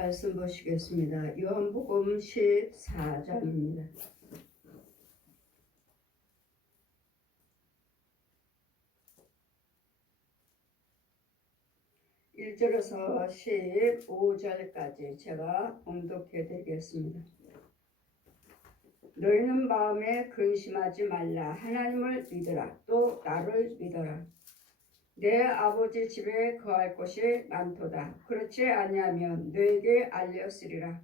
말씀 보시겠습니다. 요한복음 14장입니다. 1절에서 15절까지 제가 봉독해 드리겠습니다. 너희는 마음에 근심하지 말라. 하나님을 믿으라. 또 나를 믿어라. 내 아버지 집에 거할 곳이 많도다. 그렇지 아니하면 너에게 알렸으리라.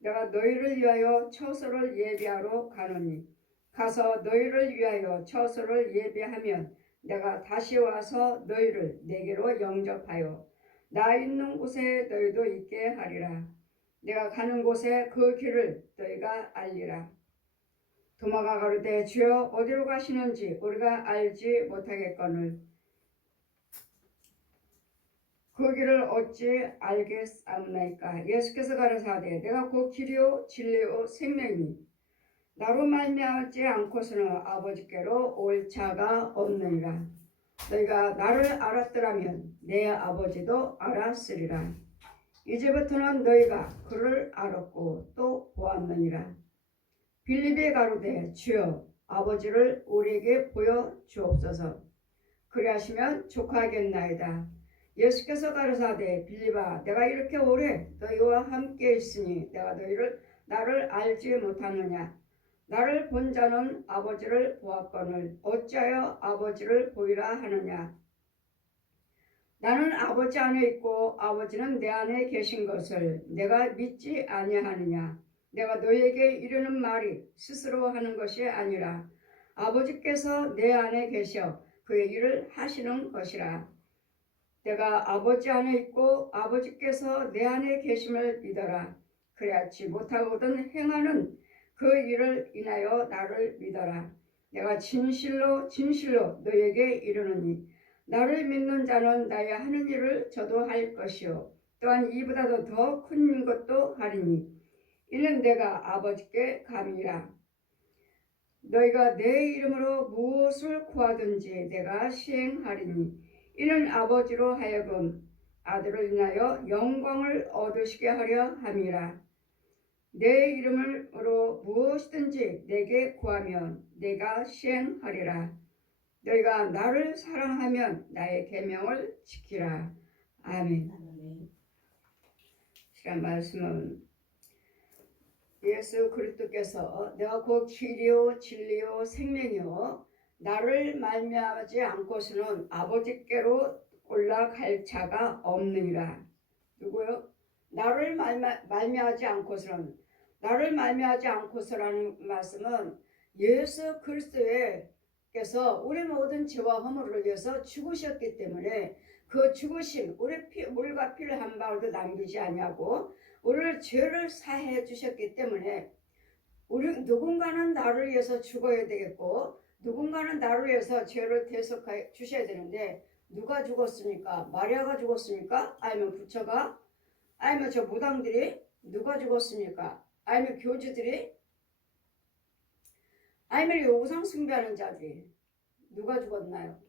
내가 너희를 위하여 처소를 예비하러 가노니 가서 너희를 위하여 처소를 예비하면 내가 다시 와서 너희를 내게로 영접하여 나 있는 곳에 너희도 있게 하리라. 내가 가는 곳에 그 길을 너희가 알리라. 도마가 가로되 주여 어디로 가시는지 우리가 알지 못하겠거늘 그 길을 어찌 알겠사옵나이까. 예수께서 가라사대 내가 곧 길이요 진리요 생명이니 나로 말미암지 않고서는 아버지께로 올 자가 없느니라. 너희가 나를 알았더라면 내 아버지도 알았으리라. 이제부터는 너희가 그를 알았고 또 보았느니라. 빌립이 가로되 주여 아버지를 우리에게 보여 주옵소서. 그리하시면 족하겠나이다. 예수께서 가라사대 빌립아 내가 이렇게 오래 너희와 함께 있으니 내가 나를 알지 못하느냐. 나를 본 자는 아버지를 보았거늘 어찌하여 아버지를 보이라 하느냐. 나는 아버지 안에 있고 아버지는 내 안에 계신 것을 내가 믿지 아니하느냐. 내가 너희에게 이르는 말이 스스로 하는 것이 아니라 아버지께서 내 안에 계셔 그의 일을 하시는 것이라. 내가 아버지 안에 있고 아버지께서 내 안에 계심을 믿어라. 그래야지 못하거든 행하는 그 일을 인하여 나를 믿어라. 내가 진실로 너희에게 이르노니 나를 믿는 자는 나의 하는 일을 저도 할 것이요 또한 이보다도 더 큰 것도 하리니 이는 내가 아버지께 감이라. 너희가 내 이름으로 무엇을 구하든지 내가 시행하리니 이는 아버지로 하여금 아들을 인하여 영광을 얻으시게 하려 함이라. 내 이름으로 무엇이든지 내게 구하면 내가 시행하리라. 너희가 나를 사랑하면 나의 계명을 지키라. 아멘. 시간 말씀은 예수 그리스도께서 내가 곧 길이요 진리요 생명이요 나를 말미암지 않고서는 아버지께로 올라갈 자가 없느니라. 누구요? 나를 말미암지 않고서는 나를 말미암지 않고서라는 말씀은 예수 그리스도께서 우리 모든 죄와 허물을 위해서 죽으셨기 때문에 그 죽으심 우리 물과 피를 한 방울도 남기지 아니하고 우리를 죄를 사해 주셨기 때문에 누군가는 나를 위해서 죽어야 되겠고 누군가는 나를 위해서 죄를 대속해 주셔야 되는데 누가 죽었습니까? 마리아가 죽었습니까? 아니면 부처가? 아니면 저 무당들이? 누가 죽었습니까? 아니면 교주들이? 아니면 우상 숭배하는 자들이? 누가 죽었나요?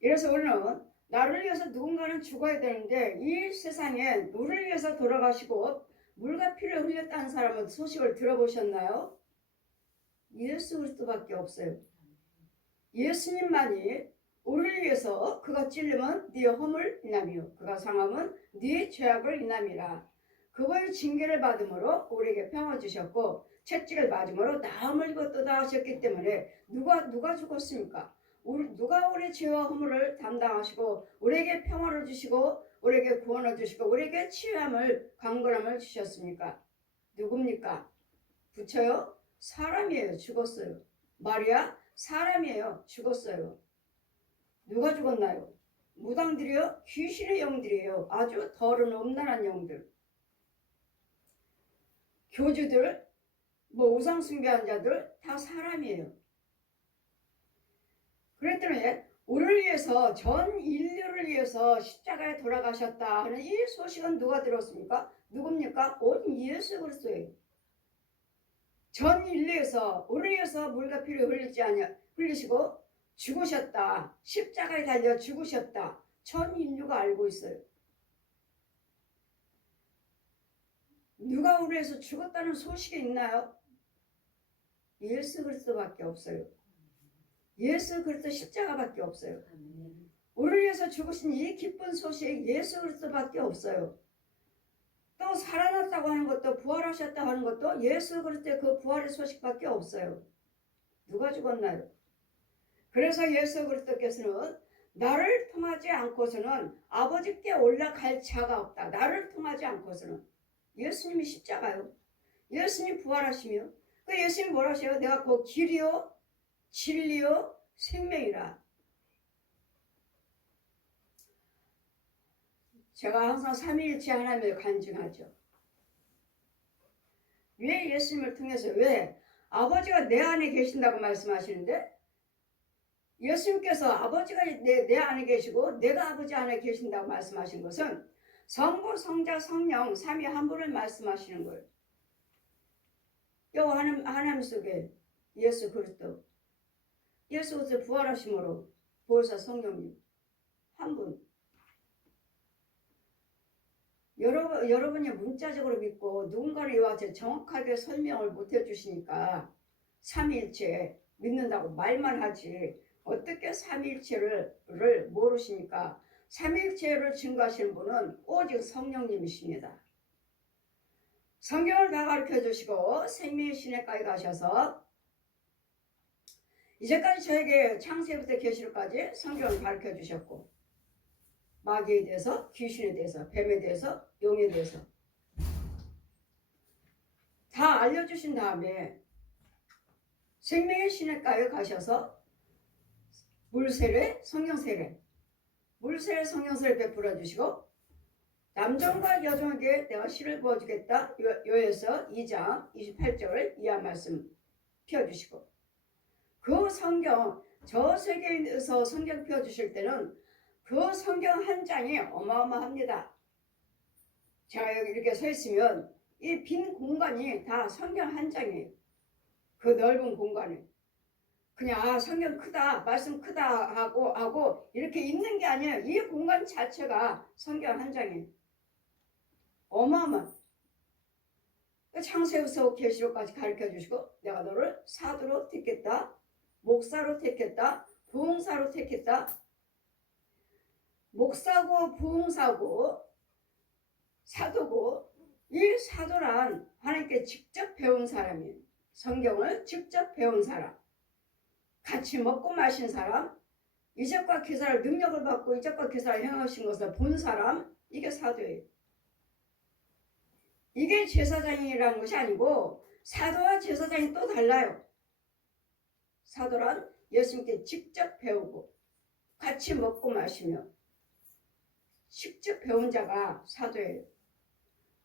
이래서 우리는 나를 위해서 누군가는 죽어야 되는데 이 세상에 우리를 위해서 돌아가시고 물과 피를 흘렸다는 사람은 소식을 들어보셨나요? 예수 그리스도밖에 없어요. 예수님만이 우리를 위해서 그가 찔리면 네 허물 인함이요 그가 상함은 네 죄악을 인함이라. 그분의 징계를 받음으로 우리에게 평화 주셨고 채찍을 맞음으로 나음을 입었도다 하셨기 때문에 누가 죽었습니까? 누가 우리 죄와 허물을 담당하시고 우리에게 평화를 주시고 우리에게 구원을 주시고 우리에게 치유함을 강건함을 주셨습니까? 누굽니까? 부처요? 사람이에요. 죽었어요. 마리아? 사람이에요. 죽었어요. 누가 죽었나요? 무당들이요? 귀신의 영들이에요. 아주 더러운 음란한 영들. 교주들, 우상 숭배한 자들 다 사람이에요. 그랬더니 우리를 위해서 전 인류를 위해서 십자가에 돌아가셨다 하는 이 소식은 누가 들었습니까? 누굽니까? 온 예수 그리스도예요. 전 인류에서 우리를 위해서 물과 피를 흘리시고 죽으셨다. 십자가에 달려 죽으셨다. 전 인류가 알고 있어요. 누가 우리 위해서 죽었다는 소식이 있나요? 예수 그리스도밖에 없어요. 예수 그리스도 십자가밖에 없어요. 우리를 위해서 죽으신 이 기쁜 소식 예수 그리스도밖에 없어요. 또 살아났다고 하는 것도 부활하셨다고 하는 것도 예수 그리스도의 그 부활의 소식밖에 없어요. 누가 죽었나요? 그래서 예수 그리스도께서는 나를 통하지 않고서는 아버지께 올라갈 자가 없다. 나를 통하지 않고서는. 예수님이 십자가요. 예수님이 부활하시며 그 예수님이 뭐라 하셔요? 내가 그 길이요 진리요 생명이라. 제가 항상 삼위일체 하나님을 간증하죠. 왜 예수님을 통해서 왜 아버지가 내 안에 계신다고 말씀하시는데 예수님께서 아버지가 내 안에 계시고 내가 아버지 안에 계신다고 말씀하신 것은 성부, 성자, 성령 삼위 한 분을 말씀하시는 거예요. 요 하나님 속에 예수 그리스도 예수 그리스도 부활하심으로 보혜사 성령님 한 분. 여러분이 문자적으로 믿고 누군가를 이와 정확하게 설명을 못 해주시니까 삼위일체 믿는다고 말만 하지 어떻게 삼위일체를 모르시니까 삼위일체를 증거하시는 분은 오직 성령님이십니다. 성경을 다 가르쳐 주시고 생명의 시내까지 가셔서 이제까지 저에게 창세부터 계시록까지 성경을 가르쳐 주셨고 마귀에 대해서, 귀신에 대해서, 뱀에 대해서, 용에 대해서 다 알려주신 다음에 생명의 시내가에 가셔서 물세례, 성령세례, 물세례, 성령세례 베풀어 주시고 남종과 여종에게 내가 씨를 부어주겠다. 요에서 2장 28절 이하 말씀 펴주시고 그 성경, 저 세계에서 성경 펴주실 때는 그 성경 한 장이 어마어마합니다. 제가 여기 이렇게 서 있으면 이 빈 공간이 다 성경 한 장이에요. 그 넓은 공간에. 그냥 성경 크다, 말씀 크다 하고 이렇게 있는 게 아니에요. 이 공간 자체가 성경 한 장이에요. 어마어마. 창세부터 계시록까지 가르쳐 주시고 내가 너를 사도로 택했다. 목사로 택했다. 부흥사로 택했다. 목사고 부흥사고 사도고 이 사도란 하나님께 직접 배운 사람이에요. 성경을 직접 배운 사람. 같이 먹고 마신 사람. 이적과 기사를 능력을 받고 이적과 기사를 행하신 것을 본 사람. 이게 사도예요. 이게 제사장이라는 것이 아니고 사도와 제사장이 또 달라요. 사도란 예수님께 직접 배우고 같이 먹고 마시며 직접 배운 자가 사도예요.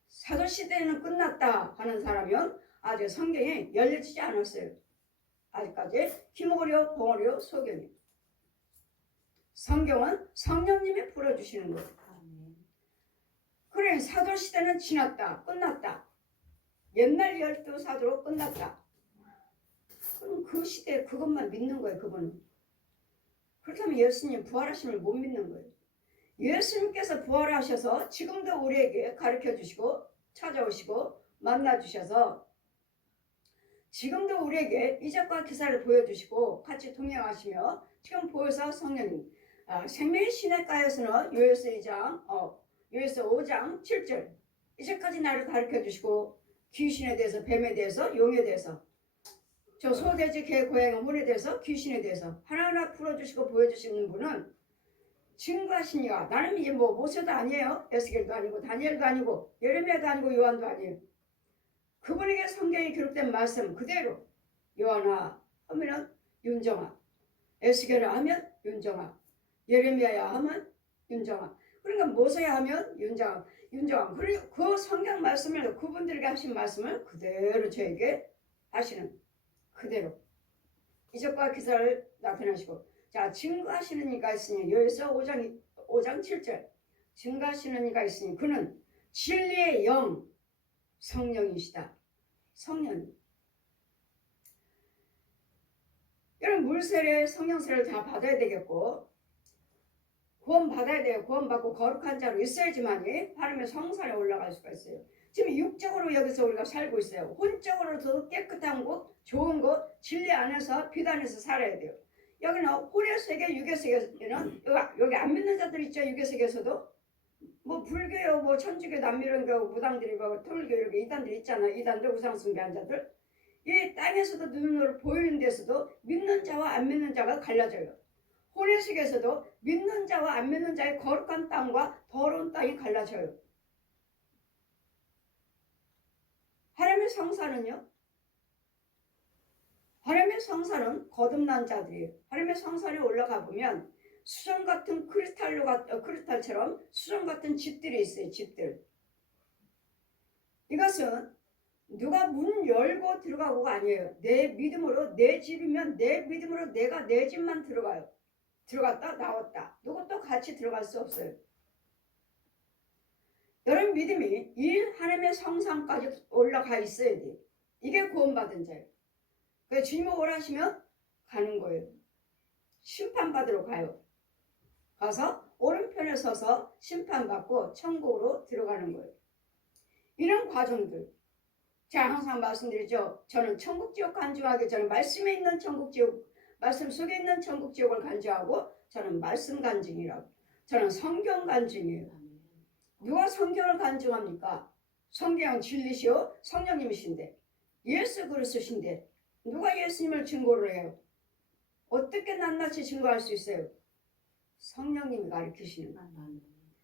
사도 시대는 끝났다 하는 사람은 아직 성경이 열려지지 않았어요. 아직까지 기모리오, 봉오리오, 소견이요. 성경은 성령님이 풀어주시는 거예요. 그래 사도 시대는 지났다. 끝났다. 옛날 12사도로 끝났다. 그럼 그 시대에 그것만 믿는 거예요. 그분은. 그렇다면 예수님 부활하심을 못 믿는 거예요. 예수님께서 부활하셔서 지금도 우리에게 가르쳐 주시고 찾아오시고 만나 주셔서 지금도 우리에게 이적과 기사를 보여주시고 같이 동행하시며 지금 보혜사 성령님 생명의 시내가에서는 요에서 5장 7절 이제까지 나를 가르쳐 주시고 귀신에 대해서 뱀에 대해서 용에 대해서 저 소돼지 개 고양이 문에 대해서 귀신에 대해서 하나하나 풀어주시고 보여주시는 분은 증거하시니가 나는 이제 뭐 모세도 아니에요. 에스겔도 아니고 다니엘도 아니고 예레미야도 아니고 요한도 아니에요. 그분에게 성경에 기록된 말씀 그대로 요한아 하면은 윤정아, 에스겔아 하면 윤정아, 예레미야야 하면 윤정아. 그러니까 모세야 하면 윤정아. 그리고 그 성경 말씀을 그분들에게 하신 말씀을 그대로 저에게 하시는 그대로 이적과 기사를 나타내시고 자 증거하시는 이가 있으니 여기서 5장 7절 증거하시는 이가 있으니 그는 진리의 영 성령이시다. 성령. 여러분 물세례 성령세례를 다 받아야 되겠고 구원 받아야 돼요. 구원 받고 거룩한 자로 있어야지만이 바르면 성산에 올라갈 수가 있어요. 지금 육적으로 여기서 우리가 살고 있어요. 혼적으로도 깨끗한 곳, 좋은 곳, 진리 안에서 빛 안에서 살아야 돼요. 여기는 혼의 세계, 육의 세계는 여기 안 믿는 자들 있죠. 육의 세계에서도 뭐 불교요, 뭐 천주교, 남미론교, 무당들이 뭐 통일교 이렇게 이단들 있잖아. 이단들 우상숭배한 자들. 이 땅에서도 눈으로 보이는 데서도 믿는 자와 안 믿는 자가 갈라져요. 혼의 세계에서도 믿는 자와 안 믿는 자의 거룩한 땅과 더러운 땅이 갈라져요. 하나님의 성사는요? 하나님의 성사는 거듭난 자들이에요. 하나님의 성산에 올라가 보면 수정 같은 크리스탈처럼 수정 같은 집들이 있어요. 집들. 이것은 누가 문 열고 들어가고가 아니에요. 내 믿음으로, 내 집이면 내 믿음으로 내가 내 집만 들어가요. 들어갔다 나왔다. 누구 또 같이 들어갈 수 없어요. 여러분 믿음이 이 하나님의 성산까지 올라가 있어야 돼. 이게 구원받은 자예요. 그 주님을 원하시면 가는 거예요. 심판받으러 가요. 가서 오른편에 서서 심판받고 천국으로 들어가는 거예요. 이런 과정들. 제가 항상 말씀드리죠. 저는 천국 지옥 간주하기 전에 말씀에 있는 천국 지옥, 말씀 속에 있는 천국 지옥을 간주하고 저는 말씀 간증이라고. 저는 성경 간증이에요. 누가 성경을 간증합니까? 성경은 진리시오 성령님이신데 예수 그리스도신데 누가 예수님을 증거를 해요? 어떻게 낱낱이 증거할 수 있어요? 성령님이 가르치시는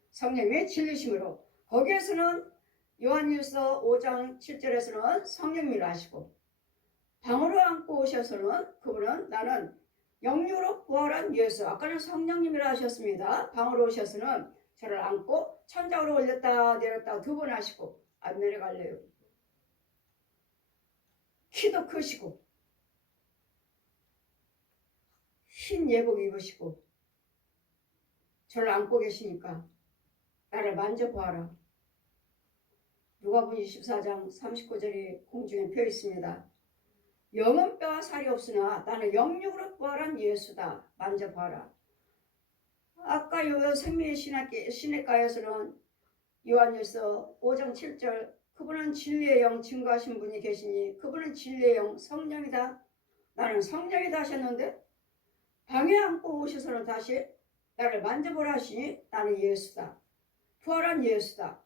성령의 진리심으로. 거기에서는 요한일서 5장 7절에서는 성령님을 하시고 방으로 안고 오셔서는 그분은 나는 영육으로 부활한 예수. 아까는 성령님이라 하셨습니다. 방으로 오셔서는 저를 안고 천장으로 올렸다 내렸다 두 번 하시고 안 내려갈래요. 키도 크시고 흰 예복 입으시고 저를 안고 계시니까 나를 만져보아라. 누가복음 24장 39절이 공중에 펴 있습니다. 영은 뼈와 살이 없으나 나는 영육으로 부활한 예수다. 만져봐라. 아까 요 생명의 시냇가에서는 요한일서 5장 7절 그분은 진리의 영 증거하신 분이 계시니 그분은 진리의 영 성령이다. 나는 성령이다 하셨는데 방에 안고 오셔서는 다시 나를 만져보라 하시니 나는 예수다. 부활한 예수다.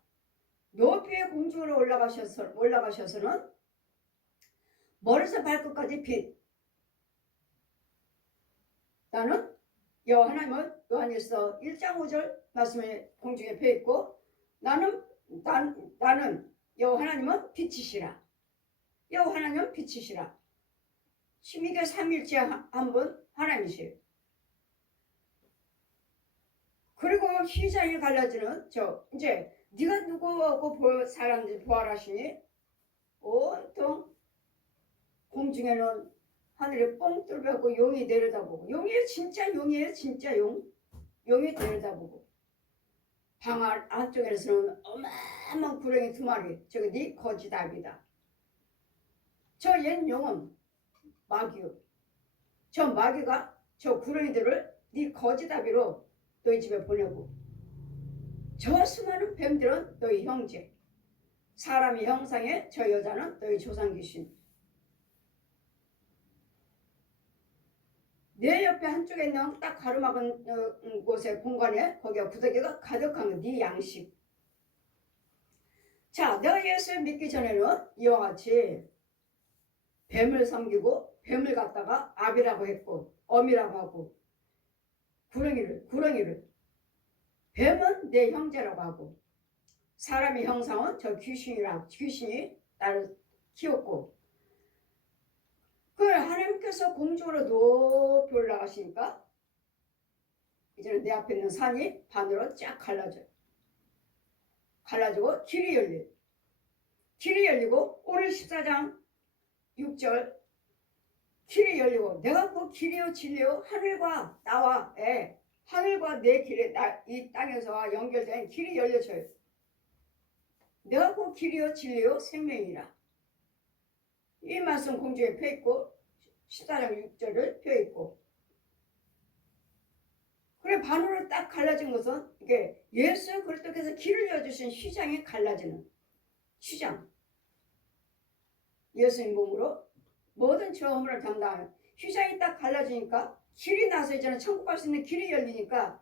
높이의 공중으로 올라가셔서는 머리에서 발끝까지 빛. 나는 하나님은 요한일서 1장 5절 말씀에 공중에 펴 있고 나는 하나님은 빛이시라. 하나님은 빛이시라. 신비계 삼일째 한 분 하나님이시에요. 그리고 휘장이 갈라지는 이제 네가 누구하고 사람들이 부활하시니 온통 공중에는 하늘이 뻥 뚫려고 용이 내려다보고 용이 진짜 용이에요. 진짜 용이 내려다보고 방 안쪽에서는 어마어마한 구렁이 두 마리 저기 네 거지답이다. 저 옛 용은 마귀요. 저 마귀가 저 구렁이들을 네 거지다비로 너희 집에 보내고 저 수많은 뱀들은 너희 형제 사람의 형상에 저 여자는 너희 조상 귀신. 내 옆에 한쪽에 있는 딱 가로막은 곳에 공간에 거기가 구더기가 가득한 네 양식. 자, 내가 예수를 믿기 전에는 이와 같이 뱀을 섬기고 뱀을 갖다가 압이라고 했고 어미라고 하고 구렁이를 뱀은 내 형제라고 하고 사람의 형상은 저 귀신이 나를 키웠고 그 하나님께서 공중으로 높이 올라가시니까 이제는 내 앞에 있는 산이 반으로 쫙 갈라지고 길이 열리고 오늘 14장 6절 길이 열리고 내가 그 길이요 진리요 하늘과 나와 하늘과 내 길에 이 땅에서 연결된 길이 열려져요. 내가 그 길이요 진리요 생명이라. 이 말씀 공중에 펴 있고 14장 6절을 펴 있고 그래 반으로 딱 갈라진 것은 이게 예수 그리스도께서 길을 열어주신 휘장이 갈라지는 휴장. 예수님 몸으로 모든 죄 허물을 담당하는 휴장이 딱 갈라지니까 길이 나서 이제는 천국 갈 수 있는 길이 열리니까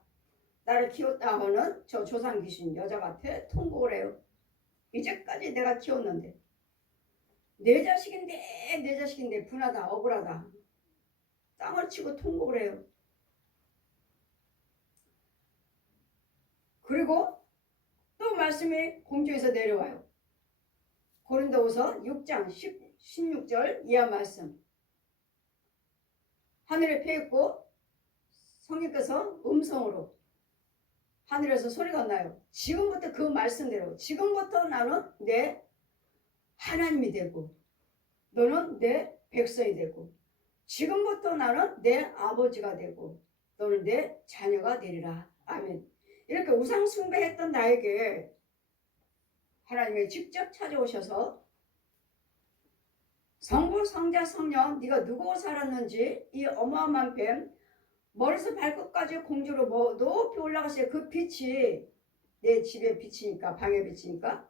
나를 키웠다 하는 저 조상 귀신 여자한테 통곡을 해요. 이제까지 내가 키웠는데 내 자식인데 분하다 억울하다 땅을 치고 통곡을 해요. 그리고 또 말씀이 공중에서 내려와요. 고린도후서 6장 16절 이하 말씀. 하늘에 펴있고 성령께서 음성으로 하늘에서 소리가 나요. 지금부터 그 말씀대로 지금부터 나는 내 하나님이 되고 너는 내 백성이 되고 지금부터 나는 내 아버지가 되고 너는 내 자녀가 되리라. 아멘. 이렇게 우상 숭배했던 나에게 하나님이 직접 찾아오셔서 성부, 성자, 성령 네가 누구 살았는지 이 어마어마한 뱀 머리에서 발끝까지 공주로 높이 올라가서 그 빛이 내 집에 비치니까 방에 비치니까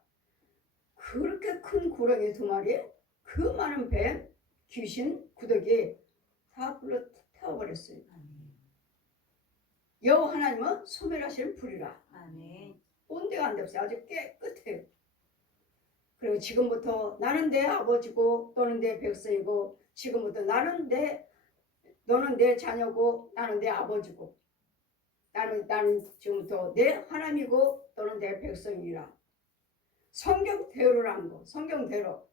그렇게 큰 구렁이 2마리 그 많은 뱀 귀신 구더기 다 불러 태워버렸어요. 여호와 하나님은 소멸하시는 불이라. 온데가 안 됐어요. 아주 깨끗해요. 그리고 지금부터 나는 내 아버지고 너는 내 백성이고 지금부터 너는 내 자녀고 나는 내 아버지고 나는 지금부터 내 하나님이고 너는 내 백성이라. 성경대로라는 거. 성경대로.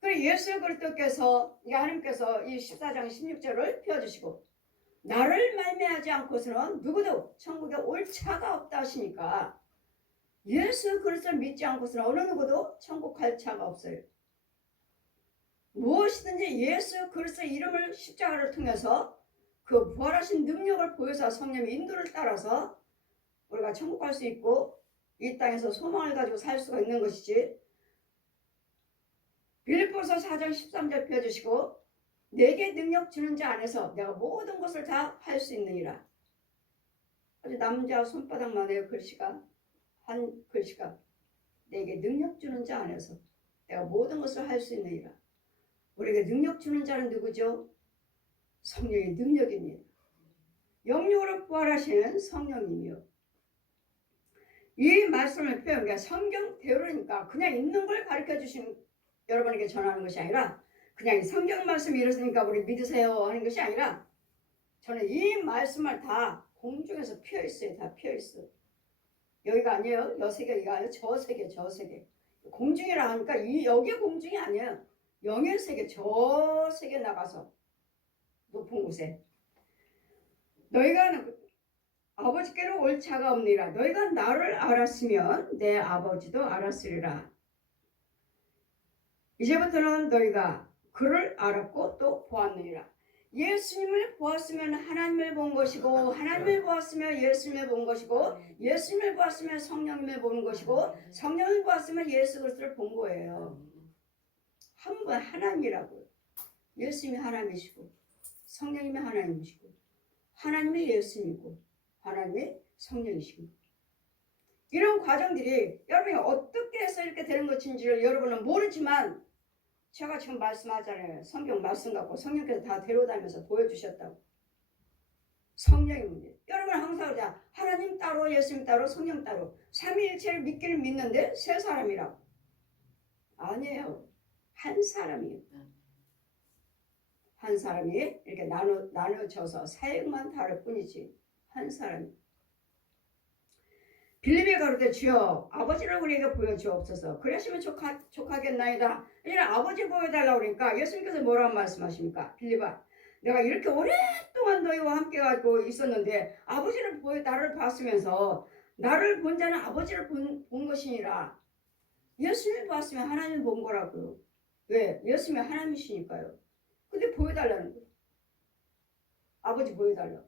그리고 예수 그리스도께서 하나님께서 이 14장 16절을 펴주시고 나를 말미암지 않고서는 누구도 천국에 올 차가 없다 하시니까 예수 그리스도를 믿지 않고서는 어느 누구도 천국 갈 차가 없어요. 무엇이든지 예수 그리스도의 이름을 십자가를 통해서 그 부활하신 능력을 보여서 성령의 인도를 따라서 우리가 천국 갈 수 있고 이 땅에서 소망을 가지고 살 수가 있는 것이지. 빌립보서 4장 13절 펴주시고 내게 능력 주는 자 안에서 내가 모든 것을 다 할 수 있느니라. 아주 남자 손바닥만 해요. 글씨가 한 글씨가 내게 능력 주는 자 안에서 내가 모든 것을 할 수 있느니라. 우리에게 능력 주는 자는 누구죠? 성령의 능력입니다. 영육으로 부활하시는 성령님이요. 이 말씀을 표현한 성경대로니까 그냥 있는 걸 가르쳐 주신 여러분에게 전하는 것이 아니라 그냥 성경 말씀이 이렇으니까 우리 믿으세요 하는 것이 아니라 저는 이 말씀을 다 공중에서 피어있어요. 다 피어있어. 여기가 아니에요. 여 세계가 아니에요. 저 세계. 공중이라 하니까 여기 공중이 아니에요. 영의 세계, 저 세계 나가서 높은 곳에 너희가 아버지께로 올 차가 없느니라. 너희가 나를 알았으면 내 아버지도 알았으리라. 이제부터는 너희가 그를 알았고 또 보았느니라. 예수님을 보았으면 하나님을 본 것이고 하나님을 보았으면 예수님을 본 것이고 예수님을 보았으면 성령님을 보는 것이고 성령을 보았으면 예수 그리스도를 본 거예요. 한 분 하나님이라고요. 예수님이 하나님이시고 성령님이 하나님이시고 하나님이 예수님이고 하나님이 성령이시고 이런 과정들이 여러분이 어떻게 해서 이렇게 되는 것인지를 여러분은 모르지만 제가 지금 말씀하잖아요. 성경 말씀 갖고 성령께서 다 데려다니면서 보여주셨다고. 성령의 문제. 여러분 항상 그러자 하나님 따로 예수님 따로 성령 따로 삼위일체를 믿기는 믿는데 세 사람이라고. 아니에요. 한 사람이에요. 한 사람이 이렇게 나눠져서 사역만 다를 뿐이지 한 사람이. 빌립에 가로되 주여 아버지를 우리에게 보여주옵소서. 그러시면 족하겠나이다. 이제 아버지 보여달라고 그러니까 예수님께서 뭐라고 말씀하십니까? 빌립아 내가 이렇게 오랫동안 너희와 함께 가지고 있었는데 아버지를 나를 봤으면서 나를 본 자는 아버지를 본 것이니라. 예수님을 봤으면 하나님을 본 거라고요. 왜? 예수님이 하나님이시니까요. 근데 보여달라는 거예요. 아버지 보여달라.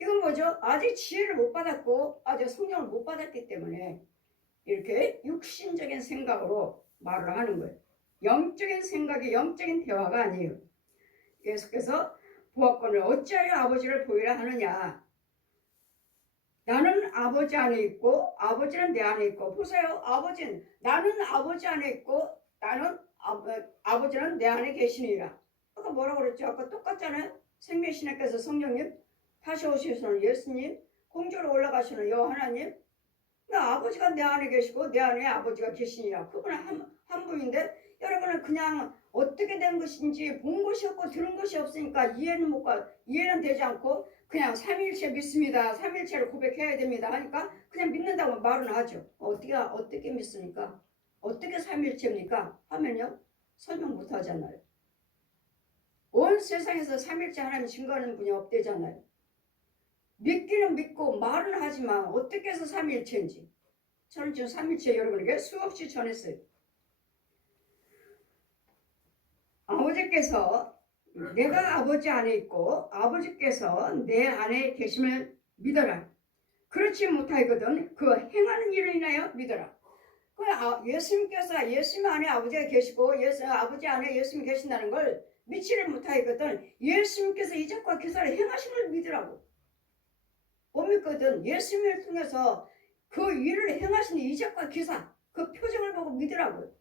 이건 뭐죠? 아직 지혜를 못 받았고 아직 성령을 못 받았기 때문에 이렇게 육신적인 생각으로 말을 하는 거예요. 영적인 생각이 영적인 대화가 아니에요. 계속해서 보았거늘 어찌하여 아버지를 보이라 하느냐. 나는 아버지 안에 있고 아버지는 내 안에 있고. 보세요. 아버지는 나는 아버지 안에 있고 나는 아버지는 내 안에 계시니라. 아까 뭐라고 그랬죠? 아까 똑같잖아요. 생명신학께서 성령님, 다시 오시는 예수님, 공주로 올라가시는 여호와 하나님. 나 아버지가 내 안에 계시고 내 안에 아버지가 계시니라. 그분은 한 분인데 여러분은 그냥 어떻게 된 것인지 본 것이 없고 들은 것이 없으니까 이해는 되지 않고 그냥 삼위일체 믿습니다. 삼위일체를 고백해야 됩니다. 하니까 그냥 믿는다고 말은 하죠. 어떻게 믿습니까? 어떻게 삼위일체입니까? 하면요. 설명 못 하잖아요. 온 세상에서 삼위일체 하나님 증거하는 분이 없대잖아요. 믿기는 믿고 말은 하지만 어떻게 해서 삼위일체인지 저는 지금 삼위일체 여러분에게 수없이 전했어요. 아버지께서 내가 아버지 안에 있고 아버지께서 내 안에 계심을 믿어라. 그렇지 못하거든 그 행하는 일을 인하여 믿어라. 예수님께서 예수님 안에 아버지가 계시고 아버지 안에 예수님이 계신다는 걸 믿지를 못하거든 예수님께서 이적과 기사를 행하심을 믿으라고. 못 믿거든 예수님을 통해서 그 일을 행하신 이적과 기사 그 표정을 보고 믿으라고요.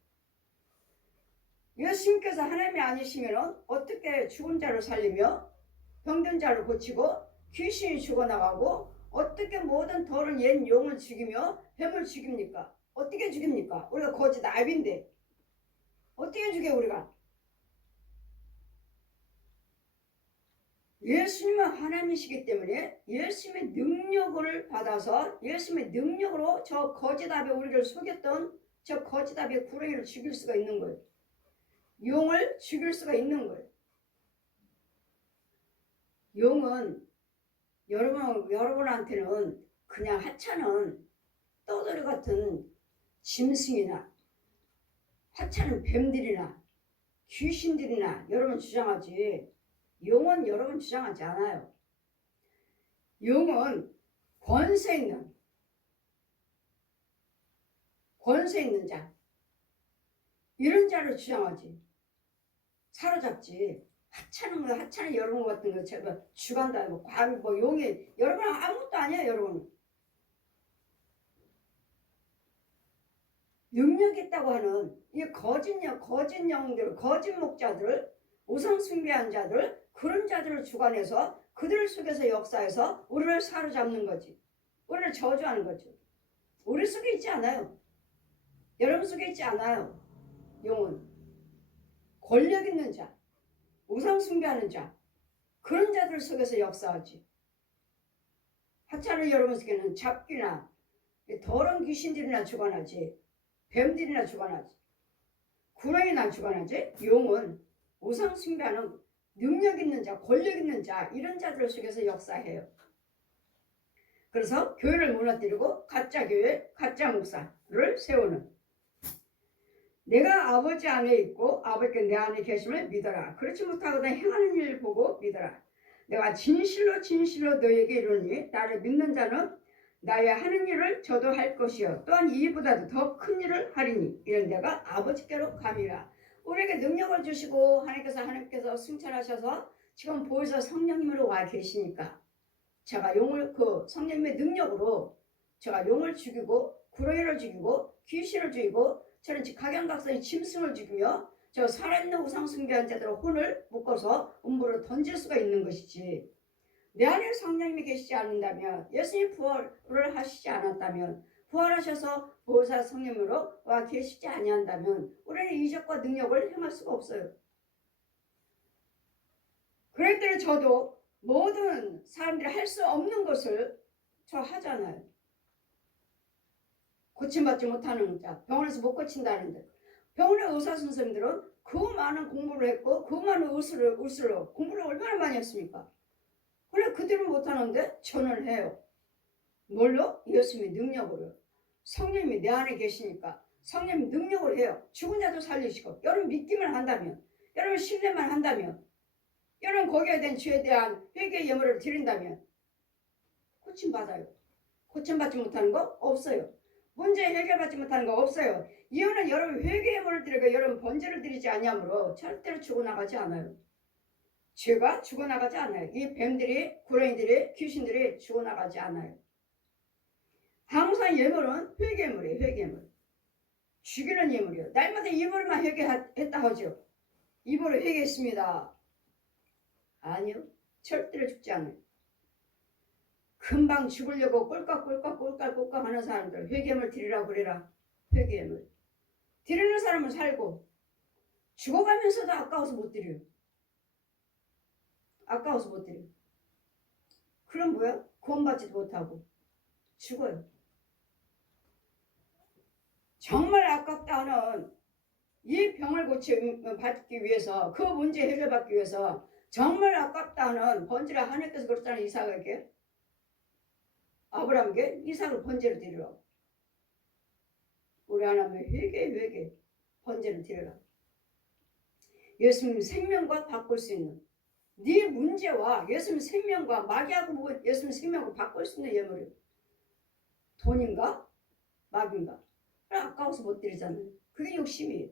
예수님께서 하나님이 아니시면 어떻게 죽은 자를 살리며 병든 자를 고치고 귀신이 죽어나가고 어떻게 모든 더러운 옛 용을 죽이며 뱀을 죽입니까? 어떻게 죽입니까? 우리가 거짓 나비인데 어떻게 죽여 우리가? 예수님은 하나님이시기 때문에 예수님의 능력을 받아서 예수님의 능력으로 저 거짓아비 우리를 속였던 저 거짓아비의 구렁이를 죽일 수가 있는 거예요. 용을 죽일 수가 있는 거예요. 용은 여러분한테는 그냥 하찮은 떠돌이 같은 짐승이나 하찮은 뱀들이나 귀신들이나 여러분 주장하지 용은 여러분 주장하지 않아요. 용은 권세 있는 자 이런 자를 주장하지 사로잡지 하찮은 여러분 같은 거 제가 주간다 용이 여러분 아무것도 아니에요. 여러분 능력 있다고 하는 이 거짓 영들 거짓 목자들 우상 숭배한 자들 그런 자들을 주관해서 그들 속에서 역사해서 우리를 사로잡는 거지. 우리를 저주하는 거죠. 우리 속에 있지 않아요. 여러분 속에 있지 않아요. 용은 권력 있는 자 우상 숭배하는 자 그런 자들 속에서 역사하지. 하찮은 여러분 속에는 잡귀나 더러운 귀신들이나 주관하지 뱀들이나 주관하지 구렁이나 주관하지. 용은 우상 숭배하는 능력 있는 자 권력 있는 자 이런 자들 속에서 역사해요. 그래서 교회를 무너뜨리고 가짜 교회 가짜 목사를 세우는 내가 아버지 안에 있고 아버지께 내 안에 계심을 믿어라. 그렇지 못하거든 행하는 일을 보고 믿어라. 내가 진실로 너에게 이르노니 나를 믿는 자는 나의 하는 일을 저도 할 것이요 또한 이보다도 더 큰 일을 하리니 이런 내가 아버지께로 감이라. 우리에게 능력을 주시고 하나님께서 승천하셔서 지금 보혜사 성령님으로 와 계시니까 제가 용을 그 성령님의 능력으로 제가 용을 죽이고 구렁이를 죽이고 귀신을 죽이고 저는 각양각색의 짐승을 죽이며 저 살아있는 우상 숭배한 자들의 혼을 묶어서 음부로 던질 수가 있는 것이지. 내 안에 성령님이 계시지 않는다면 예수님 부활을 하시지 않았다면 부활하셔서 보혜사 성령으로 와 계시지 아니한다면 우리는 이적과 능력을 행할 수가 없어요. 그럴 때는 저도 모든 사람들이 할 수 없는 것을 저 하잖아요. 고침받지 못하는 자, 병원에서 못 고친다는데 병원의 의사 선생님들은 그 많은 공부를 했고 그 많은 의술로 공부를 얼마나 많이 했습니까? 그래 그들은 못하는데 저는 해요. 뭘로? 예수님의 능력으로. 성령님이 내 안에 계시니까 성령님이 능력을 해요. 죽은 자도 살리시고 여러분 믿기만 한다면 여러분 신뢰만 한다면 여러분 거기에 대한 죄에 대한 회개의 예물을 드린다면 고침받아요. 고침받지 못하는 거 없어요. 문제 해결받지 못하는 거 없어요. 이유는 여러분 회개의 예물을 드리고 여러분 번제를 드리지 아니하므로 절대로 죽어나가지 않아요. 죄가 죽어나가지 않아요. 이 뱀들이 구렁이들이 귀신들이 죽어나가지 않아요. 항상 예물은 회개물이에요. 회개물. 죽이는 예물이요. 날마다 예물만 회개했다 하죠. 입으로 회개했습니다. 아니요. 절대로 죽지 않아요. 금방 죽으려고 꼴깍꼴깍 하는 사람들 회개물 드리라고 그래라. 회개물. 드리는 사람은 살고 죽어가면서도 아까워서 못 드려요. 아까워서 못 드려요. 그럼 뭐야? 구원받지도 못하고 죽어요. 정말 아깝다 하는 이 병을 고치받기 위해서 그 문제 해결받기 위해서 정말 아깝다 하는 번제를 하나님께서 그랬잖아요. 이삭에게 아브라함에게 이삭을 번제로 드리라고. 우리 하나님의 회개 번제를 드리라. 예수님 생명과 바꿀 수 있는 네 문제와 예수님 생명과 마귀하고 예수님 생명과 바꿀 수 있는 예물이 돈인가? 마귀인가? 아까워서 못 드리잖아요. 그게 욕심이에요.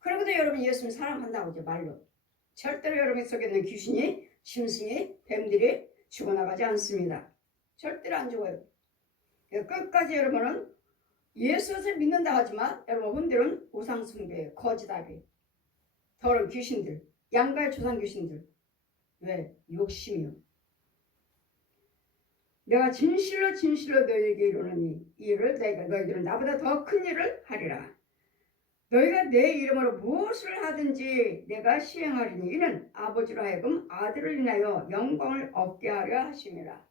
그러고도 여러분 예수님 사랑한다고 하죠. 말로. 절대로 여러분 속에 있는 귀신이, 짐승이, 뱀들이 죽어나가지 않습니다. 절대로 안 죽어요. 끝까지 여러분은 예수를 믿는다 하지만 여러분 흔들은 우상숭배, 거짓아비, 더러운 귀신들, 양가의 조상 귀신들. 왜? 욕심이요. 내가 진실로 너희에게 이르노니 이 일을 너희들은 나보다 더 큰 일을 하리라. 너희가 내 이름으로 무엇을 하든지 내가 시행하리니 이는 아버지로 하여금 아들을 인하여 영광을 얻게 하려 하심이라.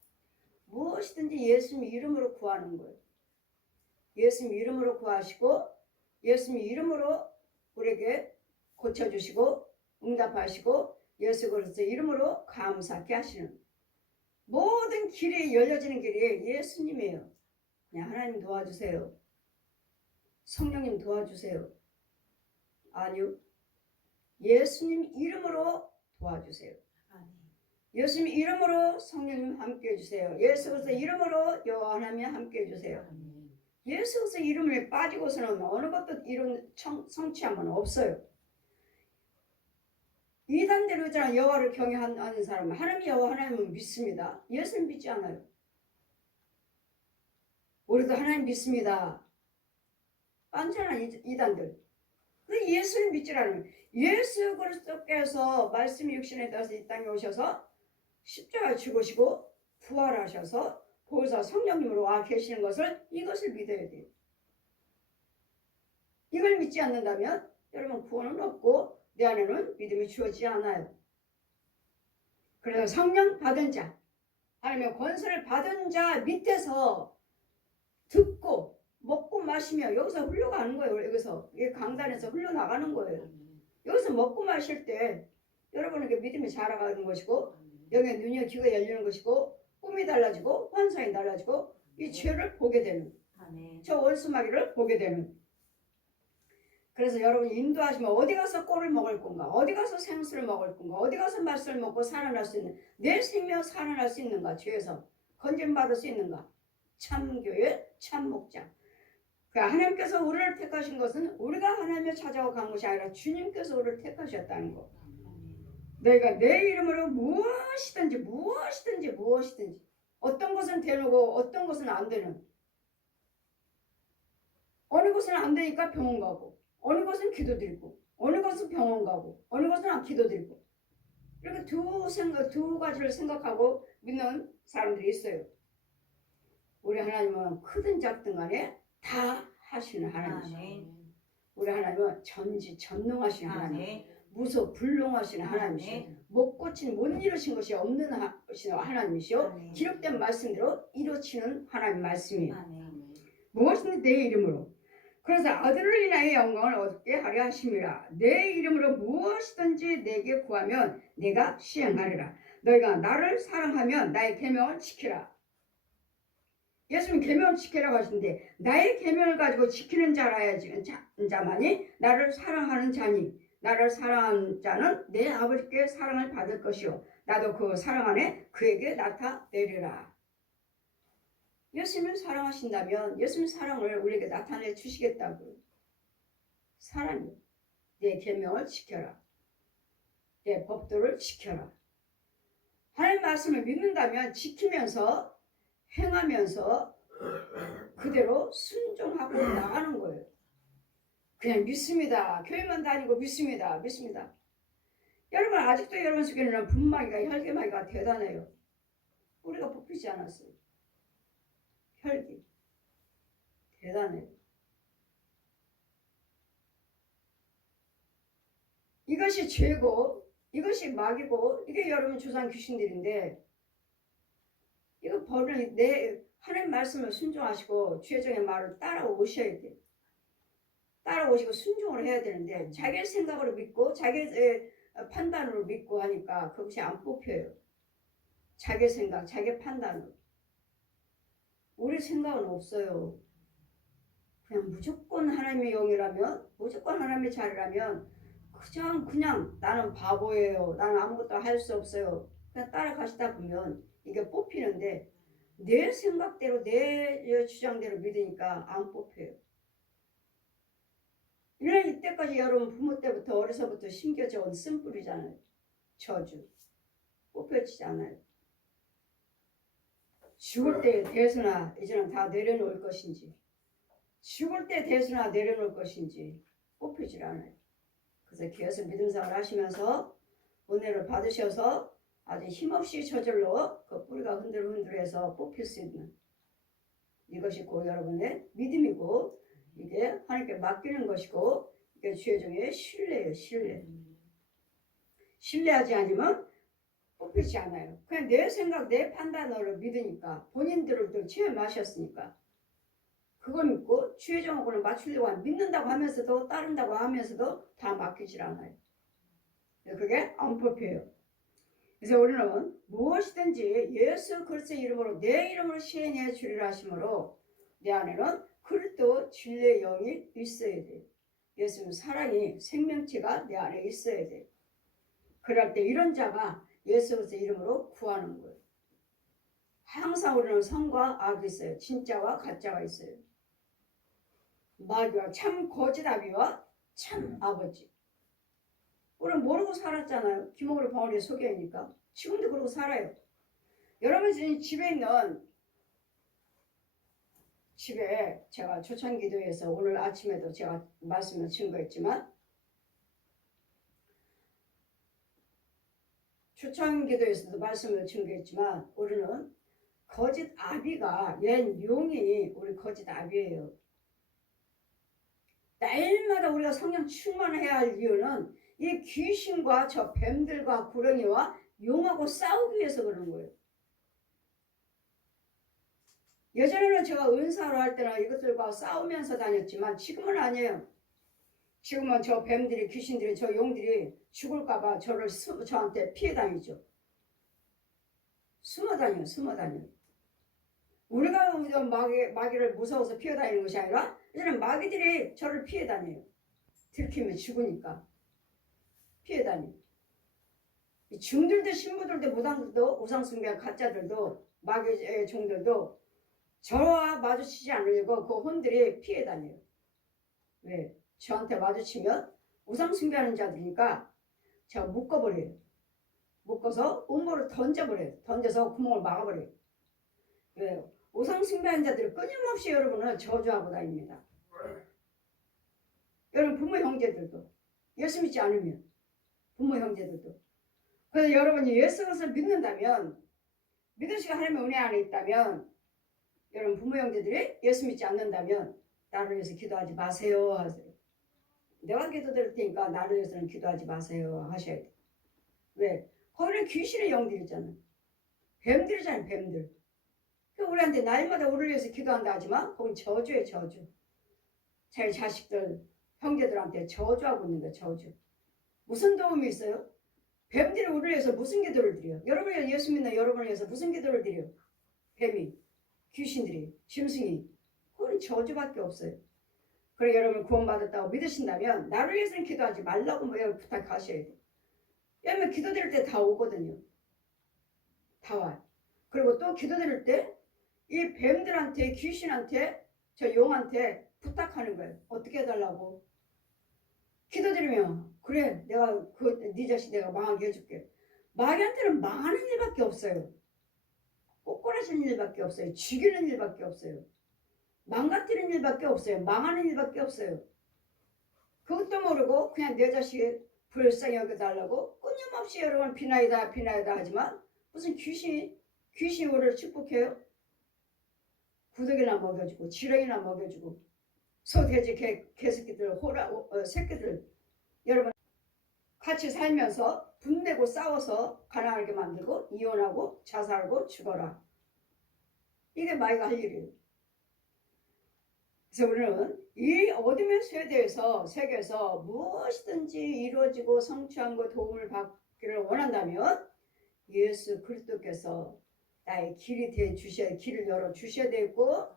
무엇이든지 예수님 이름으로 구하는 거예요. 예수님 이름으로 구하시고 예수님 이름으로 우리에게 고쳐주시고 응답하시고 예수 그리스도 이름으로 감사케 하시는 모든 길이 열려지는 길이 예수님이에요. 그냥 하나님 도와주세요. 성령님 도와주세요. 아니요. 예수님 이름으로 도와주세요. 예수님 이름으로 성령님 함께 해주세요. 예수 그리스도 이름으로 여호와 하나님 함께 해주세요. 예수 그리스도 이름에 빠지고서는 어느 것도 이룬 성취함은 없어요. 이단대로 있잖아. 여호와를 경외하는 사람은 하나님 여호와 하나님은 믿습니다. 예수님 믿지 않아요. 우리도 하나님 믿습니다. 빤잖아 이단들. 근데 예수를 믿지 않아요. 예수 그리스도께서 말씀이 육신에 따라서 이 땅에 오셔서 십자가 죽으시고 부활하셔서 보혜사 성령님으로 와 계시는 것을 이것을 믿어야 돼요. 이걸 믿지 않는다면 여러분 구원은 없고 내 안에는 믿음이 주어지지 않아요. 그래서 성령 받은 자 아니면 권세를 받은 자 밑에서 듣고 먹고 마시며 여기서 흘러가는 거예요. 여기서 강단에서 흘러나가는 거예요. 여기서 먹고 마실 때 여러분에게 믿음이 자라가는 것이고 영의 눈이 귀가 열리는 것이고 꿈이 달라지고 환상이 달라지고 이 죄를 보게 되는 저 원수마귀를 보게 되는. 그래서 여러분 인도하시면 어디 가서 꼴을 먹을 건가, 어디 가서 생수를 먹을 건가, 어디 가서 맛을 먹고 살아날 수 있는 내 생명 살아날 수 있는가, 죄에서 건진받을 수 있는가. 참교회 참목장. 하나님께서 우리를 택하신 것은 우리가 하나님을 찾아와 간 것이 아니라 주님께서 우리를 택하셨다는 거. 너희가 내 이름으로 무엇이든지 어떤 것은 되고 어떤 것은 안 되는, 어느 것은 안 되니까 병원 가고 어느 것은 기도드리고 어느 것은 병원 가고 어느 것은 안 기도드리고 이렇게 두 가지를 생각하고 믿는 사람들이 있어요. 우리 하나님은 크든 작든 간에 다 하시는 하나님이시죠. 우리 하나님은 전지전능하신 하나님, 무소불능하신 하나님이시죠. 못 고친 못 이루신 것이 없는 하나님이시요. 기록된 말씀대로 이루치는 하나님 말씀이에요. 무엇이든 내 이름으로. 그래서 아들을 인하여 영광을 얻게 하려 하심이라. 내 이름으로 무엇이든지 내게 구하면 내가 시행하리라. 너희가 나를 사랑하면 나의 계명을 지키라. 예수님 계명을 지키라고 하시는데 나의 계명을 가지고 지키는 자만이 나를 사랑하는 자니 나를 사랑하는 자는 내 아버지께 사랑을 받을 것이요 나도 그 사랑 안에 그에게 나타내리라. 예수님을 사랑하신다면 예수님 사랑을 우리에게 나타내 주시겠다고. 사랑이요. 내 계명을 지켜라. 내 법도를 지켜라. 하나님 말씀을 믿는다면 지키면서 행하면서 그대로 순종하고 나가는 거예요. 그냥 믿습니다. 교회만 다니고 믿습니다. 믿습니다. 여러분 아직도 여러분 속에는 분마귀가 혈기마귀가 대단해요. 우리가 뽑히지 않았어요. 혈기 대단해요. 이것이 죄고 이것이 마귀고 이게 여러분 조상 귀신들인데 이거 벌을 내 하나님 말씀을 순종하시고 주의정의 말을 따라오셔야 돼요. 따라오시고 순종을 해야 되는데 자기 생각으로 믿고 자기 판단으로 믿고 하니까 그것이 안 뽑혀요. 자기 생각, 자기 판단으로. 우리 생각은 없어요. 그냥 무조건 하나님의 영이라면 무조건 하나님의 자리라면 그냥 나는 바보예요. 나는 아무것도 할 수 없어요. 그냥 따라가시다 보면 이게 뽑히는데 내 생각대로 내 주장대로 믿으니까 안 뽑혀요. 이런 이때까지 여러분 부모 때부터 어려서부터 심겨져 온 쓴뿌리잖아요. 저주. 뽑혀지지 않아요. 죽을 때 대수나 이제는 다 내려놓을 것인지 죽을 때 대수나 내려놓을 것인지 뽑히질 않아요. 그래서 계속 믿음 생활을 하시면서 은혜를 받으셔서 아주 힘없이 저절로 그 뿌리가 흔들흔들해서 뽑힐 수 있는 이것이 곧 여러분의 믿음이고 이게 하나님께 맡기는 것이고 이게 주의종의 신뢰예요. 신뢰하지 않으면 뽑히지 않아요. 그냥 내 생각 내 판단으로 믿으니까 본인들도 체험하셨으니까 그걸 믿고 주의종하고는 맞추려고 믿는다고 하면서도 따른다고 하면서도 다 맡기질 않아요. 그게 안 뽑혀요. 그래서 우리는 무엇이든지 예수 그리스도의 이름으로 내 이름으로 시행해 주리라 하심으로 내 안에는 그리스도 진리의 영이 있어야 돼요. 예수는 사랑이 생명체가 내 안에 있어야 돼요. 그럴 때 이런 자가 예수 그리스도의 이름으로 구하는 거예요. 항상 우리는 선과 악이 있어요. 진짜와 가짜가 있어요. 마귀와 참 거짓 아비와 참 아버지. 우리는 모르고 살았잖아요. 기목으로 벙어리 속여니까. 지금도 그러고 살아요. 여러분 집에 있는 집에 제가 초청기도에서 오늘 아침에도 제가 말씀을 증거했지만 초청기도에서도 말씀을 증거했지만 우리는 거짓 아비가 옛 용이 우리 거짓 아비예요. 날마다 우리가 성령 충만해야 할 이유는 이 귀신과 저 뱀들과 구렁이와 용하고 싸우기 위해서 그러는 거예요. 예전에는 제가 은사로 할 때는 이것들과 싸우면서 다녔지만 지금은 아니에요. 지금은 저 뱀들이 귀신들이 저 용들이 죽을까봐 저한테 피해 다니죠. 숨어 다녀요. 우리가 마귀를 무서워서 피해 다니는 것이 아니라 이제는 마귀들이 저를 피해 다녀요. 들키면 죽으니까 피해 다녀요. 중들도 신부들도 무당들도 우상숭배 가짜들도 마귀의 종들도 저와 마주치지 않으려고 그 혼들이 피해 다녀요. 왜? 저한테 마주치면 우상숭배하는 자들이니까 제가 묶어버려요. 묶어서 음모를 던져버려요. 던져서 구멍을 막아버려요. 왜요? 우상숭배하는 자들이 끊임없이 여러분을 저주하고 다닙니다. 여러분 부모 형제들도 예수 믿지 않으면 부모 형제들도 그래서 여러분이 예수 그리스도를 믿는다면 믿으시고 하나님의 은혜 안에 있다면 여러분 부모 형제들이 예수 믿지 않는다면 나를 위해서 기도하지 마세요 하세요. 내가 기도드릴 테니까 나를 위해서는 기도하지 마세요 하셔야 돼요. 왜? 거기는 귀신의 영들 있잖아요. 뱀들이잖아요. 뱀들. 우리한테 날마다 우리를 위해서 기도한다 하지만 거긴 저주예요. 저주. 자기 자식들 형제들한테 저주하고 있는 거예요. 저주. 무슨 도움이 있어요? 뱀들이 우리를 위해서 무슨 기도를 드려요? 여러분이 예수 믿는 여러분을 위해서 무슨 기도를 드려요? 뱀이, 귀신들이, 짐승이. 그건 저주밖에 없어요. 그래 여러분 구원받았다고 믿으신다면 나를 위해서는 기도하지 말라고 부탁하셔야 돼요. 왜냐면 기도드릴 때 다 오거든요. 다 와요. 그리고 또 기도드릴 때 이 뱀들한테 귀신한테 저 용한테 부탁하는 거예요. 어떻게 해달라고? 기도드리면 그래 내가 네 자식 내가 망하게 해줄게. 마귀한테는 망하는 일밖에 없어요. 꼬꾸라지는 일밖에 없어요. 죽이는 일밖에 없어요. 망가뜨리는 일밖에 없어요. 망하는 일밖에 없어요. 그것도 모르고 그냥 내 자식이 불쌍히 여겨달라고 끊임없이 여러분 비나이다 하지만 무슨 귀신이 우리를 축복해요? 구더기나 먹여주고 지렁이나 먹여주고 소돼지 개새끼들 새끼들 여러분 같이 살면서 분내고 싸워서 가난하게 만들고 이혼하고 자살하고 죽어라. 이게 마이가 할 일이에요. 그래서 우리는 이 어둠의 세계에서 무엇이든지 이루어지고 성취한 도움을 받기를 원한다면 예수 그리스도께서 나의 길이 되어 주셔야 길을 열어 주셔야 되고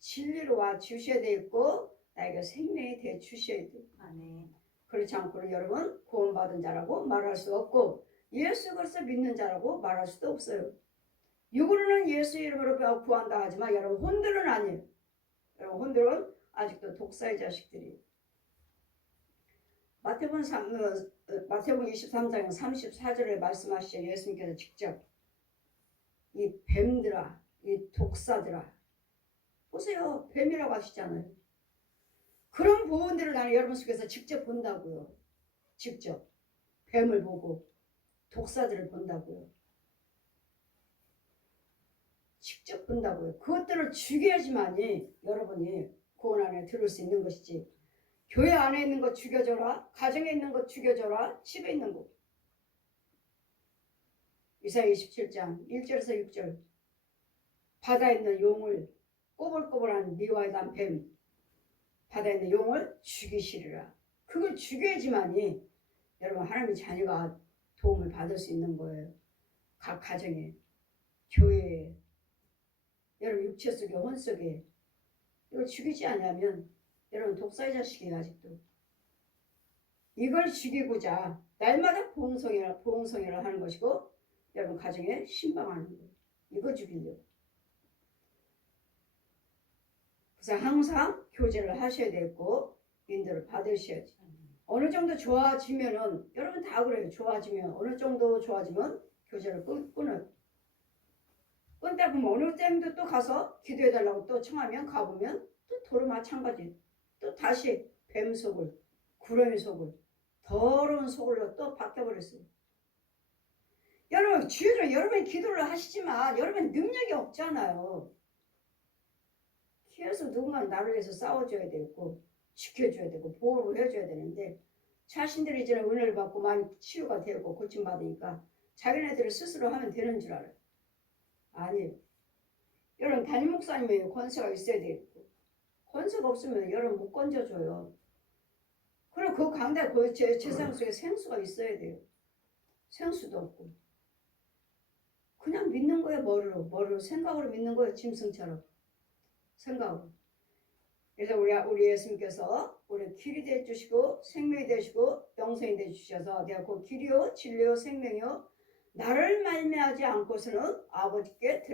진리로 와 주셔야 되고 나에게 생명이 되어 주셔야 돼요. 아멘. 그렇지 않고는 여러분 구원받은 자라고 말할 수 없고 예수 그리스도 믿는 자라고 말할 수도 없어요. 육으로는 예수 이름으로 구한다 하지만 여러분 혼들은 아니에요. 여러분 혼들은 아직도 독사의 자식들이에요. 마태복음 23장 34절에 말씀하시죠. 예수님께서 직접 이 뱀들아 이 독사들아 보세요. 뱀이라고 하시잖아요. 그런 부분들을 나는 여러분 속에서 직접 본다고요. 직접 뱀을 보고 독사들을 본다고요. 직접 본다고요. 그것들을 죽여야지만이 여러분이 구원 안에 들을 수 있는 것이지. 교회 안에 있는 것 죽여줘라. 가정에 있는 것 죽여줘라. 집에 있는 것. 이사야 27장 1절에서 6절 바다에 있는 용을 꼬불꼬불한 미와에 단 뱀 바다에 있는 용을 죽이시리라. 그걸 죽여야지만이 여러분 하나님의 자녀가 도움을 받을 수 있는 거예요. 각 가정에 교회에 여러분 육체 속에 혼 속에 이걸 죽이지 않으면 여러분 독사의 자식이에요. 아직도 이걸 죽이고자 날마다 보응성회를 하는 것이고 여러분 가정에 신방하는 거예요. 이거 죽이려고. 그래서 항상 교제를 하셔야 되고 인도를 받으셔야지. 어느 정도 좋아지면은 여러분 다 그래요. 좋아지면 어느 정도 좋아지면 교제를 끊어요. 끊다 보면 어느 때도 또 가서 기도해달라고 또 청하면 가보면 또 도로 마찬가지. 또 다시 뱀 속을 구렁이 속을 더러운 속을로 또 바뀌어버렸어요. 여러분 주여로 여러분이 기도를 하시지만 여러분 능력이 없잖아요. 계속 누군가 나를 위해서 싸워줘야 되고 지켜줘야 되고 보호를 해줘야 되는데 자신들이 이제는 은혜를 받고 많이 치유가 되고 고침받으니까 자기네들을 스스로 하면 되는 줄 알아요. 아니에요. 여러분 담임 목사님이 권세가 있어야 되고 권세가 없으면 여러분 못 건져줘요. 그리고 그 강단 그 세상 속에 생수가 있어야 돼요. 생수도 없고 그냥 믿는 거예요. 머리로 생각으로 믿는 거예요. 짐승처럼 생각으로. 그래서 우리 예수님께서 우리 길이 되어 주시고 생명이 되시고 영생이 되어 주셔서 내가 그 길이요 진리요 생명이요 나를 말미하지 않고서는 아버지께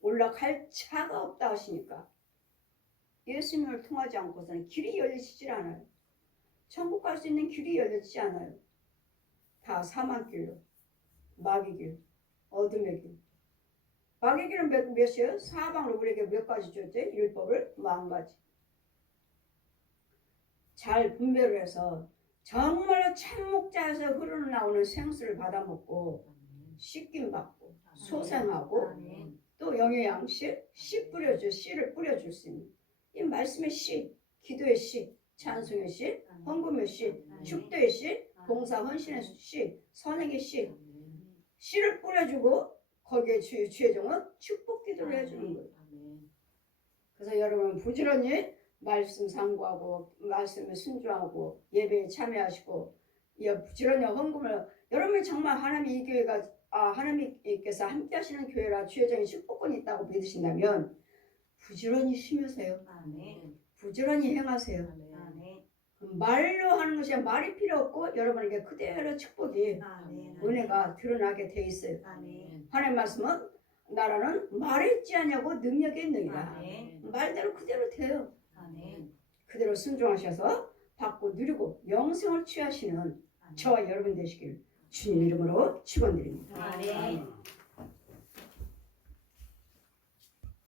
올라갈 차가 없다 하시니까 예수님을 통하지 않고서는 길이 열리지 않아요. 천국 갈 수 있는 길이 열리지 않아요. 다 사망길로 마귀 길 어둠의 길. 마귀 길은 몇이에요? 사방으로 우리에게 몇 가지 줬죠? 율법을 40가지. 잘 분별을 해서 정말로 참목자에서 흐르나오는 생수를 받아먹고 씻김 받고 소생하고 또 영의 양식 씨를 뿌려줄 수 있는 이 말씀의 씨, 기도의 씨, 찬송의 씨, 헌금의 씨, 축도의 씨, 봉사 헌신의 씨, 선행의 씨 씨를 뿌려주고 거기에 주의 종은 축복 기도를 해주는 거예요. 그래서 여러분 부지런히 말씀 상고하고 말씀에 순종하고 예배에 참여하시고 부지런히 헌금을 여러분이 정말 하나님 이 교회가 하나님께서 함께 하시는 교회라 주의 종의 축복권이 있다고 믿으신다면 부지런히 심으세요. 부지런히 행하세요. 말로 하는 것이 말이 필요 없고 여러분에게 그대로 축복이 은혜가 드러나게 돼 있어요. 하나님 말씀은 나라는 말했지 않냐고 능력이 있느니라. 말대로 그대로 돼요. 그대로 순종하셔서 받고 누리고 영생을 취하시는 저와 여러분 되시길 주님 이름으로 축원드립니다.